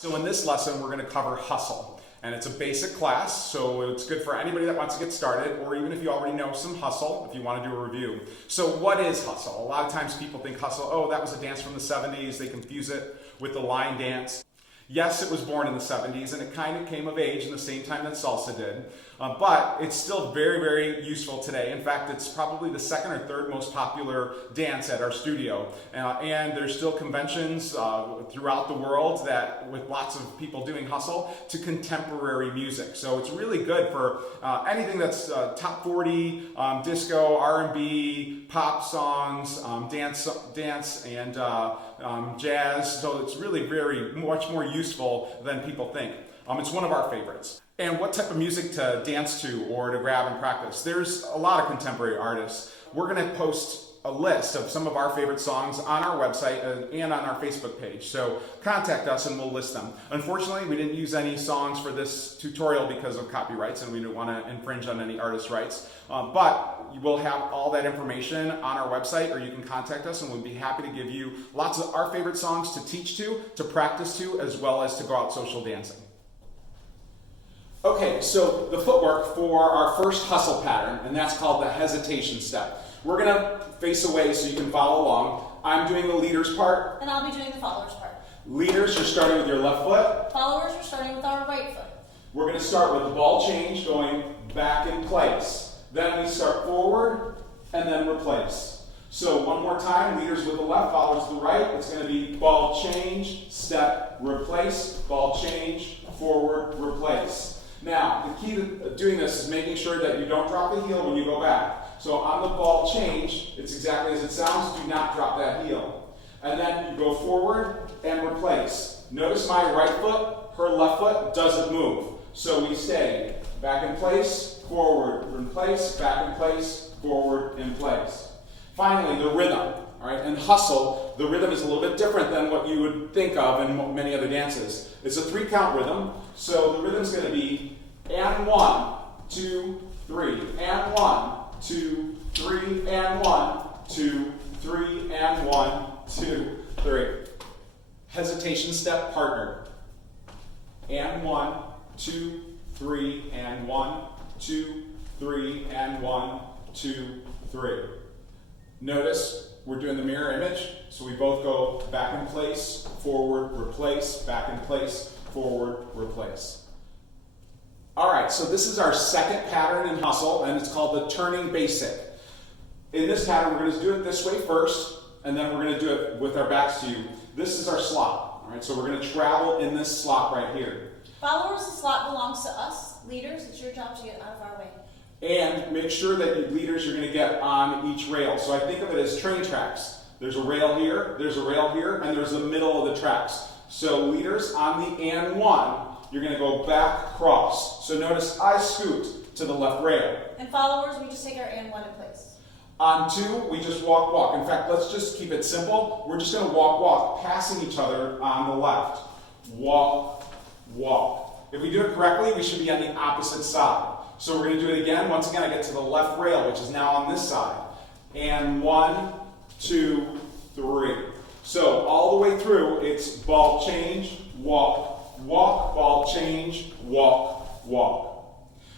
So in this lesson, we're going to cover hustle. And it's a basic class, so it's good for anybody that wants to get started, or even if you already know some hustle, if you want to do a review. So what is hustle? A lot of times people think hustle, oh, that was a dance from the 70s. They confuse it with the line dance. Yes, it was born in the 70s, and it kind of came of age in the same time that salsa did. But it's still very, very useful today. In fact, it's probably the second or third most popular dance at our studio. And there's still conventions throughout the world that with lots of people doing hustle to contemporary music. So it's really good for anything that's top 40, disco, R&B, pop songs, dance and jazz. So it's really much more useful than people think. It's one of our favorites. And what type of music to dance to or to grab and practice? There's a lot of contemporary artists. We're going to post a list of some of our favorite songs on our website and on our Facebook page. So contact us and we'll list them. Unfortunately, we didn't use any songs for this tutorial because of copyrights and we didn't want to infringe on any artist rights. But we'll have all that information on our website, or you can contact us and we'll be happy to give you lots of our favorite songs to teach to practice to, as well as to go out social dancing. Okay, so the footwork for our first hustle pattern, and that's called the hesitation step. We're going to face away so you can follow along. I'm doing the leaders part. And I'll be doing the followers part. Leaders, you're starting with your left foot. Followers, we're starting with our right foot. We're going to start with the ball change going back in place. Then we start forward and then replace. So one more time, leaders with the left, followers with the right. It's going to be ball change, step, replace, ball change, forward, replace. Now, the key to doing this is making sure that you don't drop the heel when you go back. So on the ball change, it's exactly as it sounds. Do not drop that heel. And then you go forward and replace. Notice my right foot, her left foot doesn't move. So we stay back in place, forward, in place, back in place, forward, in place. Finally, the rhythm. All right, and hustle, the rhythm is a little bit different than what you would think of in many other dances. It's a 3-count rhythm, so the rhythm's going to be and 1, 2, 3, and 1, 2, 3, and 1, 2, 3, and 1, 2, 3. Hesitation step partner. And 1, 2, 3, and 1, 2, 3, and 1, 2, 3. Notice we're doing the mirror image, so we both go back in place, forward, replace, back in place, forward, replace. All right, so this is our second pattern in hustle, and it's called the turning basic. In this pattern, we're going to do it this way first, and then we're going to do it with our backs to you. This is our slot. All right, so we're going to travel in this slot right here. Followers, the slot belongs to us. Leaders, it's your job to get out of our way. And make sure that you leaders you're going to get on each rail. So I think of it as train tracks. There's a rail here, there's a rail here, and there's the middle of the tracks. So leaders, on the and 1, you're going to go back across. So notice I scoot to the left rail. And followers, we just take our and 1 in place. On 2, we just walk. In fact, let's just keep it simple. We're just going to walk, passing each other on the left. Walk. If we do it correctly, we should be on the opposite side. So we're going to do it again. Once again, I get to the left rail, which is now on this side. And 1, 2, 3. So all the way through, it's ball change, walk, ball change, walk. All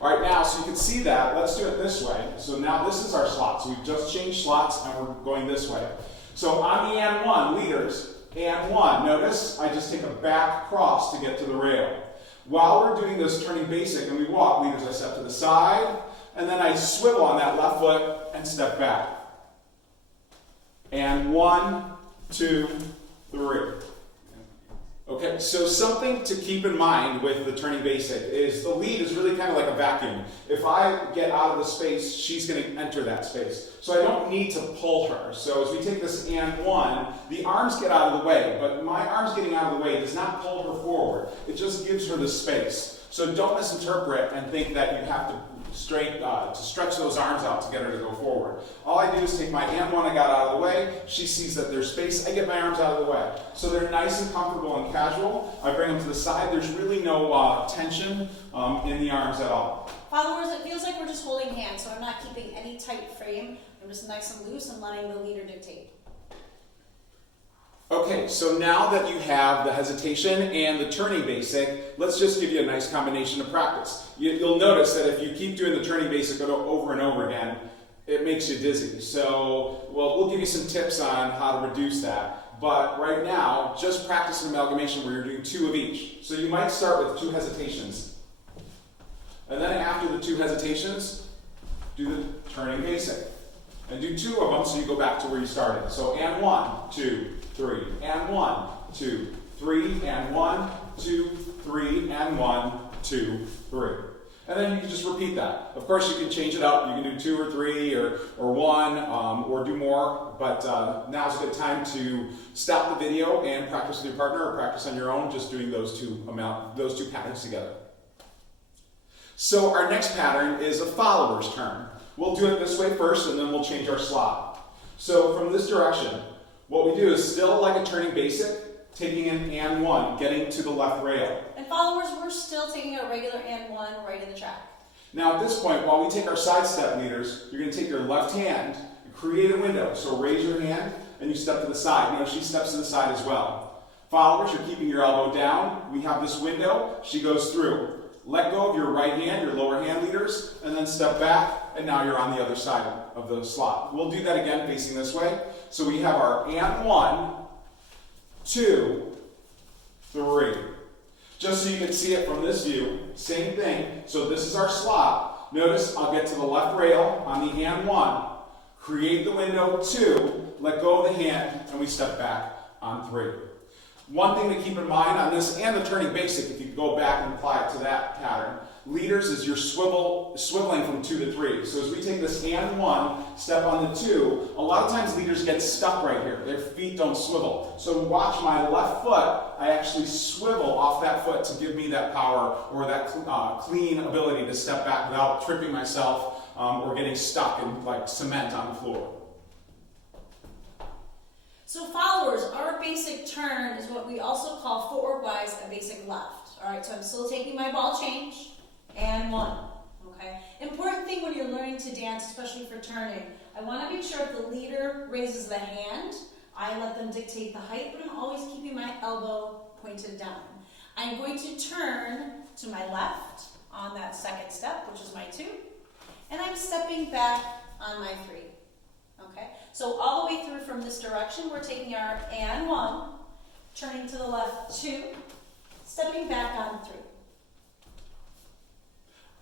right, now, so you can see that. Let's do it this way. So now this is our slot. So we've just changed slots, and we're going this way. So on the and 1, leaders, and 1. Notice I just take a back cross to get to the rail. While we're doing this turning basic and we walk, leaders, I step to the side, and then I swivel on that left foot and step back. And 1, 2, 3. Okay, so something to keep in mind with the turning basic is the lead is really kind of like a vacuum. If I get out of the space, she's going to enter that space. So I don't need to pull her. So as we take this and 1, the arms get out of the way, but my arms getting out of the way does not pull her forward. It just gives her the space. So don't misinterpret and think that you have to stretch those arms out to get her to go forward. All I do is take my and 1 I got out of the way, she sees that there's space, I get my arms out of the way. So they're nice and comfortable and casual. I bring them to the side, there's really no tension in the arms at all. Followers, it feels like we're just holding hands, so I'm not keeping any tight frame. I'm just nice and loose and letting the leader dictate. Okay. Okay, so now that you have the hesitation and the turning basic, let's just give you a nice combination of practice. You'll notice that if you keep doing the turning basic over and over again, it makes you dizzy. So, we'll give you some tips on how to reduce that. But right now, just practice an amalgamation where you're doing 2 of each. So you might start with 2 hesitations. And then after the 2 hesitations, do the turning basic. And do 2 of them so you go back to where you started. So, and 1, 2, 3, and 1, 2, 3, and 1, 2, 3, and 1, 2, 3. And then you can just repeat that. Of course, you can change it up. You can do 2 or 3 or 1 or do more. But now's a good time to stop the video and practice with your partner or practice on your own, just doing those two patterns together. So our next pattern is a follower's turn. We'll do it this way first, and then we'll change our slot. So from this direction, what we do is still like a turning basic, taking an and 1, getting to the left rail. And followers, we're still taking a regular and 1 right in the track. Now at this point, while we take our side step leaders, you're going to take your left hand and create a window. So raise your hand and you step to the side. You know, she steps to the side as well. Followers, you're keeping your elbow down. We have this window. She goes through. Let go of your right hand, your lower hand leaders, and then step back, and now you're on the other side of the slot. We'll do that again facing this way. So we have our and 1, 2, 3. Just so you can see it from this view, same thing. So this is our slot. Notice I'll get to the left rail on the and 1, create the window 2, let go of the hand, and we step back on 3. One thing to keep in mind on this and the turning basic, if you go back and apply it to that pattern, leaders is you're swiveling from 2 to 3. So as we take this and 1, step on the 2, a lot of times leaders get stuck right here. Their feet don't swivel. So watch my left foot, I actually swivel off that foot to give me that power or that clean ability to step back without tripping myself or getting stuck in like cement on the floor. So followers, our basic turn is what we also call footwork-wise a basic left. All right, so I'm still taking my ball change and 1. Okay. Important thing when you're learning to dance, especially for turning, I want to make sure if the leader raises the hand, I let them dictate the height, but I'm always keeping my elbow pointed down. I'm going to turn to my left on that second step, which is my 2, and I'm stepping back on my 3. Okay, so all the way through from this direction, we're taking our and 1, turning to the left 2, stepping back on 3.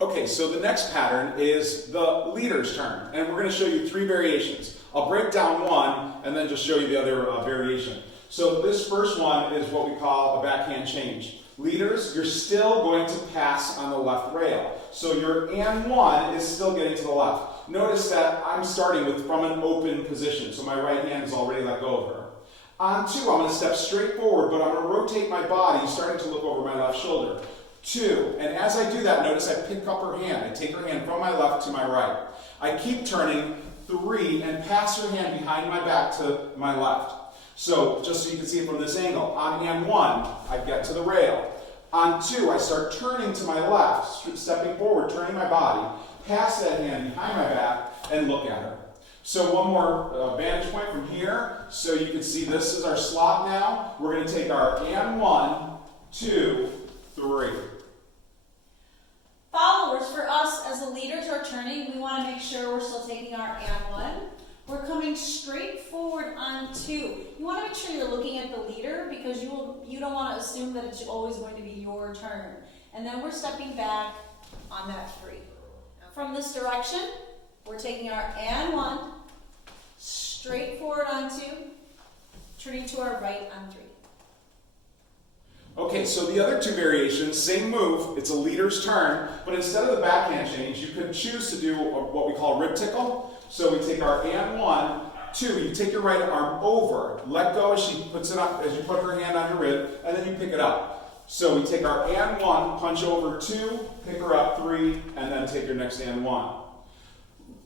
Okay, so the next pattern is the leader's turn, and we're going to show you 3 variations. I'll break down one and then just show you the other variation. So this first one is what we call a backhand change. Leaders, you're still going to pass on the left rail. So your and 1 is still getting to the left. Notice that I'm starting from an open position, so my right hand is already let go of her. On 2, I'm going to step straight forward, but I'm going to rotate my body, starting to look over my left shoulder. 2, and as I do that, notice I pick up her hand. I take her hand from my left to my right. I keep turning 3 and pass her hand behind my back to my left. So, just so you can see it from this angle, on and 1, I get to the rail. On 2, I start turning to my left, stepping forward, turning my body, pass that hand behind my back, and look at her. So one more vantage point from here, so you can see this is our slot now. We're going to take our and 1, 2, 3. Followers, for us as the leaders are turning, we want to make sure we're still taking our and 1. We're coming straight forward on 2. You want to make sure you're looking at the leader because you don't want to assume that it's always going to be your turn. And then we're stepping back on that 3. From this direction, we're taking our and 1, straight forward on 2, turning to our right on 3. Okay, so the other 2 variations, same move, it's a leader's turn, but instead of the backhand change, you could choose to do what we call rib tickle. So we take our and 1, 2, you take your right arm over, let go as she puts it up, as you put her hand on your rib, and then you pick it up. So we take our and 1, punch over 2, pick her up 3, and then take your next and 1.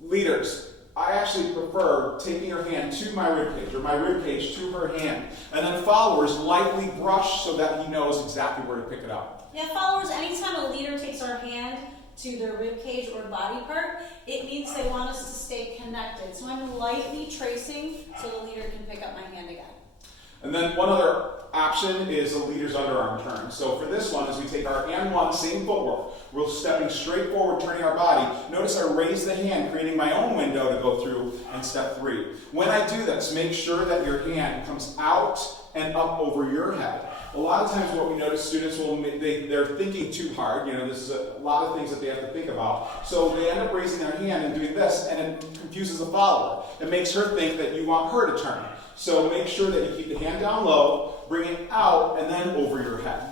Leaders, I actually prefer taking her hand to my ribcage, or my ribcage to her hand, and then followers lightly brush so that he knows exactly where to pick it up. Yeah, followers, anytime a leader takes our hand to their ribcage or body part, it means they want us to stay connected. So I'm lightly tracing so the leader can pick up my hand again. And then one other option is a leader's underarm turn. So for this one, as we take our and one, same footwork, we're stepping straight forward, turning our body. Notice I raise the hand, creating my own window to go through in step 3. When I do this, make sure that your hand comes out and up over your head. A lot of times what we notice, students they're thinking too hard. You know, this is a lot of things that they have to think about. So they end up raising their hand and doing this, and it confuses the follower. It makes her think that you want her to turn. So make sure that you keep the hand down low, bring it out, and then over your head.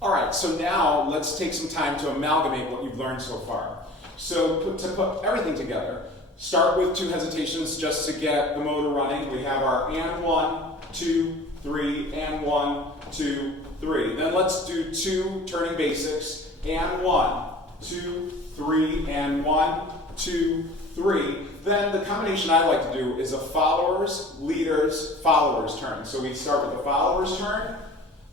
All right, so now let's take some time to amalgamate what you've learned so far. So to put everything together, start with 2 hesitations just to get the motor running. We have our and 1, 2, 3, and 1, 2, 3. Then let's do 2 turning basics, and 1, 2, 3, and 1, 2, 3. Then the combination I like to do is a followers, leaders, followers turn. So we start with the followers turn.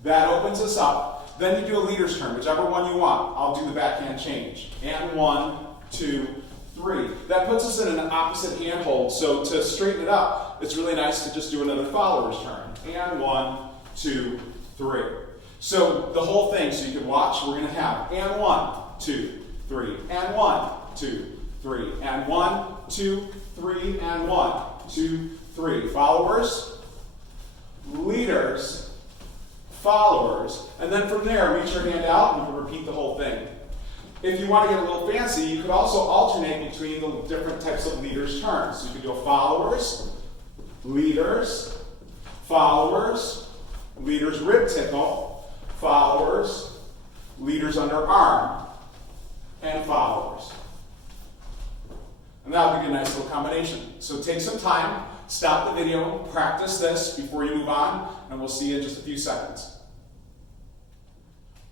That opens us up. Then you do a leader's turn, whichever one you want. I'll do the backhand change. And 1, 2, 3. That puts us in an opposite hand hold. So to straighten it up, it's really nice to just do another follower's turn. And 1, 2, 3. So the whole thing, so you can watch, we're going to have and 1, 2, 3, and 1, 2, 3, and 1, 2, 3, and 1, 2, 3. Followers, leaders, followers, and then from there, reach your hand out and you can repeat the whole thing. If you want to get a little fancy, you could also alternate between the different types of leaders' turns. So you could do a followers, leaders, rib tickle, followers, leaders under arm, and followers. And that would be a nice little combination. So take some time, stop the video, practice this before you move on, and we'll see you in just a few seconds.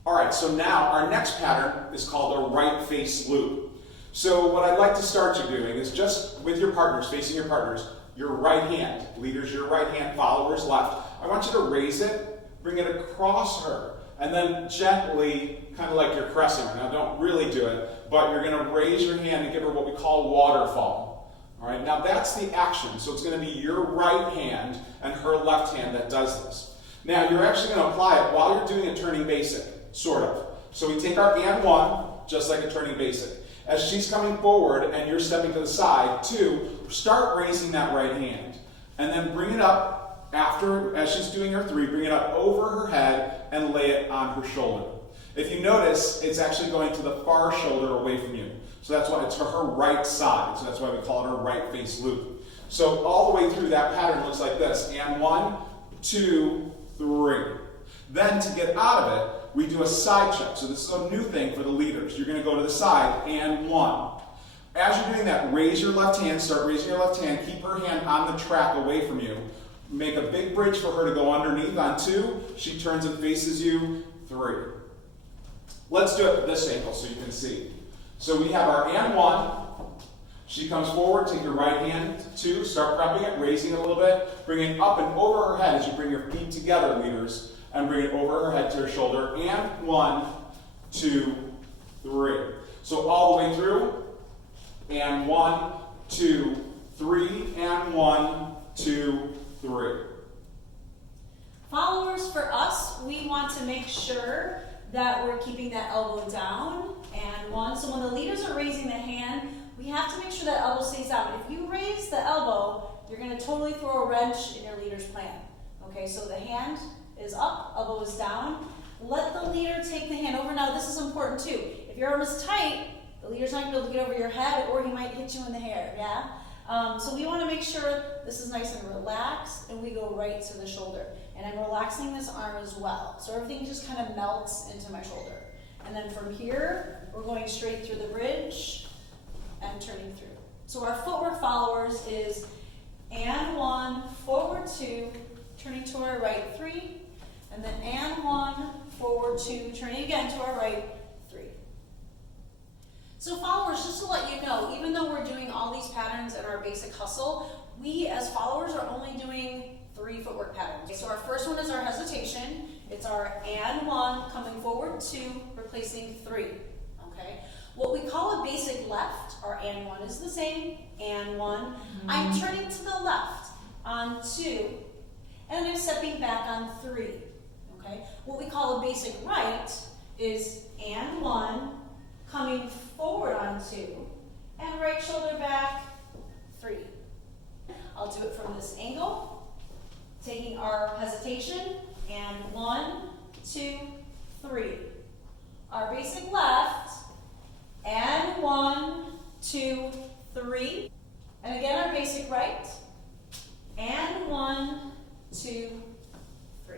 All right, so now our next pattern is called a right face loop. So what I'd like to start you doing is just with your partners, facing your partners, your right hand, leaders your right hand, followers left. I want you to raise it, bring it across her, and then gently, kind of like you're caressing her. Now don't really do it, but you're going to raise your hand and give her what we call waterfall. All right, now that's the action. So it's going to be your right hand and her left hand that does this. Now you're actually going to apply it while you're doing a turning basic, sort of. So we take our and 1, just like a turning basic. As she's coming forward and you're stepping to the side, 2, start raising that right hand. And then bring it up after, as she's doing her 3, bring it up over her head and lay it on her shoulder. If you notice, it's actually going to the far shoulder away from you. So that's why it's to her right side. So that's why we call it her right face loop. So all the way through that pattern looks like this. And 1, 2, 3. Then to get out of it, we do a side check. So this is a new thing for the leaders. You're going to go to the side, and 1. As you're doing that, raise your left hand, start raising your left hand, keep her hand on the track away from you. Make a big bridge for her to go underneath on 2. She turns and faces you, 3. Let's do it at this angle so you can see. So we have our and 1. She comes forward, take your right hand, 2, start prepping it, raising it a little bit, bring it up and over her head as you bring your feet together, leaders, and bring it over her head to her shoulder, and 1, 2, 3. So all the way through, and 1, 2, 3, and 1, 2, 3. Followers, for us, we want to make sure that we're keeping that elbow down, and 1. So when the leaders are raising the hand, we have to make sure that elbow stays down. If you raise the elbow, you're going to totally throw a wrench in your leader's plan. Okay, so the hand is up, elbow is down. Let the leader take the hand over. Now this is important too. If your arm is tight, the leader's not going to be able to get over your head, or he might hit you in the hair, yeah? So we want to make sure this is nice and relaxed, and we go right to the shoulder. And I'm relaxing this arm as well. So everything just kind of melts into my shoulder. And then from here, we're going straight through the bridge and turning through. So our footwork followers is and 1, forward 2, turning to our right, 3, and then and 1, forward 2, turning again to our right, 3. So followers, just to let you know, even though we're doing all these patterns in our basic hustle, we as followers are only doing 3 footwork patterns. So our first one is our hesitation. It's our and 1, coming forward 2, replacing 3. Okay. What we call a basic left, our and 1 is the same, and 1. I'm turning to the left. on 2, and then I'm stepping back on 3. Okay? What we call a basic right is and 1, coming forward on 2, and right shoulder back, 3. I'll do it from this angle, taking our hesitation, and 1, 2, 3. Our basic left, and 1, 2, 3. And again, our basic right, and 1, 2, 3.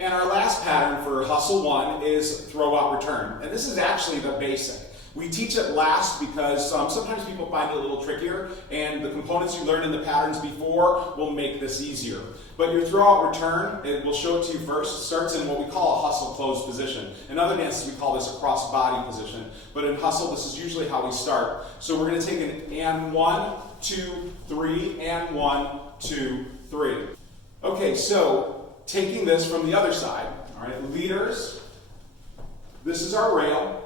And our last pattern for hustle 1 is throw out return. And this is actually the basic. We teach it last because sometimes people find it a little trickier, and the components you learned in the patterns before will make this easier. But your throw out return, it will show it to you first, starts in what we call a hustle closed position. In other dances we call this a cross body position, but in hustle this is usually how we start. So we're going to take an and 1, 2, 3, and 1, 2, 3. Okay, so taking this from the other side, all right, leaders, this is our rail.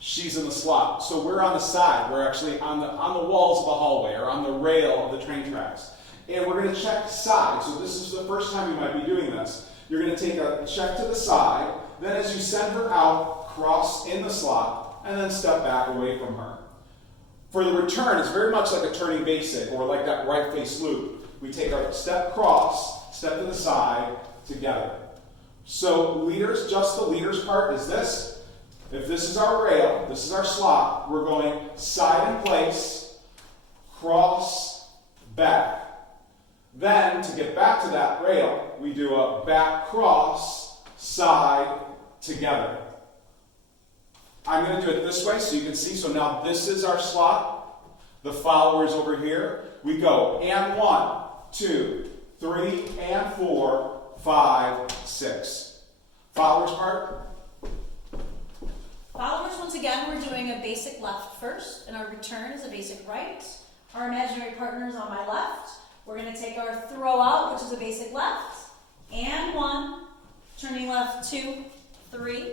She's in the slot. So we're on the side. We're actually on the walls of the hallway or on the rail of the train tracks. And we're going to check side. So this is the first time you might be doing this. You're going to take a check to the side. Then as you send her out, cross in the slot, and then step back away from her. For the return, it's very much like a turning basic or like that right face loop. We take our step cross, step to the side, together. So leaders, just the leaders part is this. If this is our rail, this is our slot, we're going side in place, cross, back. Then, to get back to that rail, we do a back cross, side, together. I'm going to do it this way so you can see. So now this is our slot. The follower's over here. We go and 1, 2, 3, and 4, 5, 6. Followers part. Followers, once again, we're doing a basic left first, and our return is a basic right. Our imaginary partner is on my left. We're going to take our throw out, which is a basic left, and 1, turning left, 2, 3.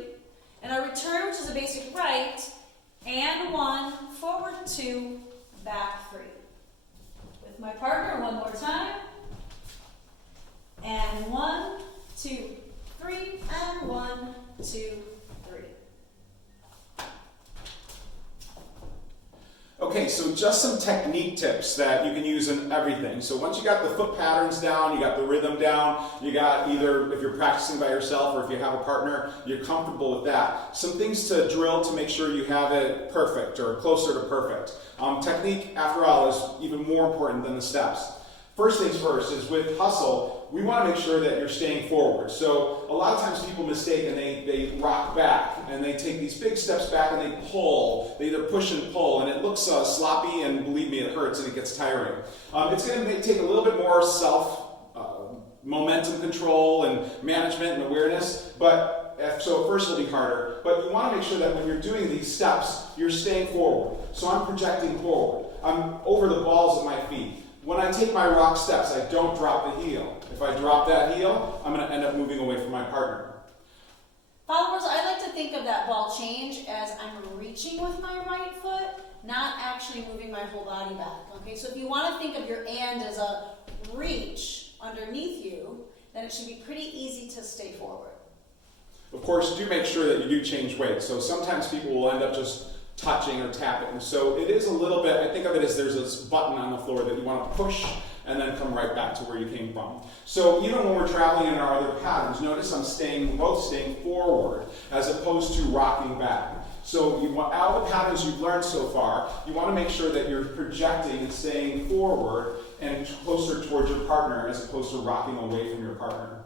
And our return, which is a basic right, and 1, forward, 2, back, 3. With my partner, one more time. And 1, 2, 3, and 1, 2, 3. Okay, so just some technique tips that you can use in everything. So once you got the foot patterns down, you got the rhythm down, you got either, if you're practicing by yourself or if you have a partner, you're comfortable with that. Some things to drill to make sure you have it perfect or closer to perfect. Technique, after all, is even more important than the steps. First things first is with hustle, we want to make sure that you're staying forward. So a lot of times people mistake and they rock back and they take these big steps back and they pull. They either push and pull, and it looks sloppy, and believe me, it hurts and it gets tiring. It's going to take a little bit more momentum control and management and awareness, but so first it'll be harder. But you want to make sure that when you're doing these steps, you're staying forward. So I'm projecting forward. I'm over the balls of my feet. When I take my rock steps, I don't drop the heel. If I drop that heel, I'm going to end up moving away from my partner. Followers, I like to think of that ball change as I'm reaching with my right foot, not actually moving my whole body back. Okay, so if you want to think of your and as a reach underneath you, then it should be pretty easy to stay forward. Of course, do make sure that you do change weight. So sometimes people will end up just touching or tapping. So it is a little bit, I think of it as there's this button on the floor that you want to push and then come right back to where you came from. So even when we're traveling in our other patterns, notice I'm both staying forward as opposed to rocking back. So you want, out of the patterns you've learned so far, you want to make sure that you're projecting and staying forward and closer towards your partner as opposed to rocking away from your partner.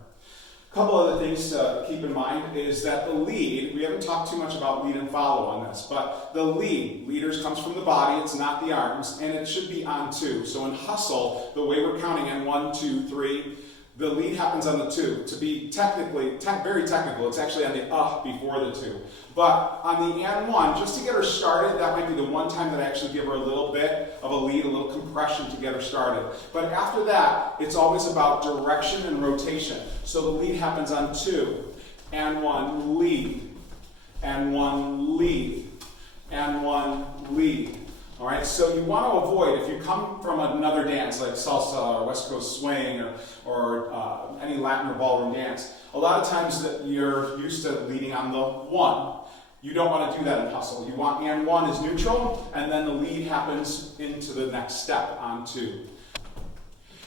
A couple other things to keep in mind is that the lead, we haven't talked too much about lead and follow on this, but the leaders comes from the body, it's not the arms, and it should be on 2. So in hustle, the way we're counting in 1, 2, 3, the lead happens on the 2. To be technically, very technical, it's actually on the before the 2. But on the and 1, just to get her started, that might be the one time that I actually give her a little bit of a lead, a little compression to get her started. But after that, it's always about direction and rotation. So the lead happens on 2, and 1, lead, and 1, lead, and 1, lead. All right, so you want to avoid, if you come from another dance like salsa or West Coast swing or any Latin or ballroom dance, a lot of times that you're used to leading on the one. You don't want to do that in hustle. You want and one is neutral, and then the lead happens into the next step on two.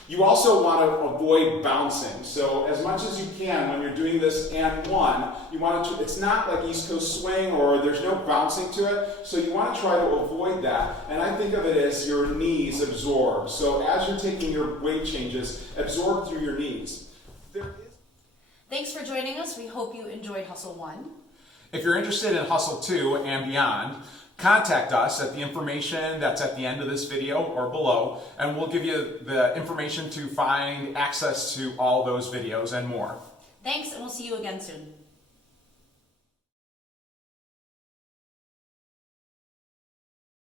You also want to avoid bouncing. So as much as you can when you're doing this and one, you want to, it's not like East Coast swing or there's no bouncing to it. So you want to try to avoid that. And I think of it as your knees absorb. So as you're taking your weight changes, absorb through your knees. Thanks for joining us. We hope you enjoyed Hustle 1. If you're interested in Hustle 2 and beyond, contact us at the information that's at the end of this video or below, and we'll give you the information to find access to all those videos and more. Thanks, and we'll see you again soon.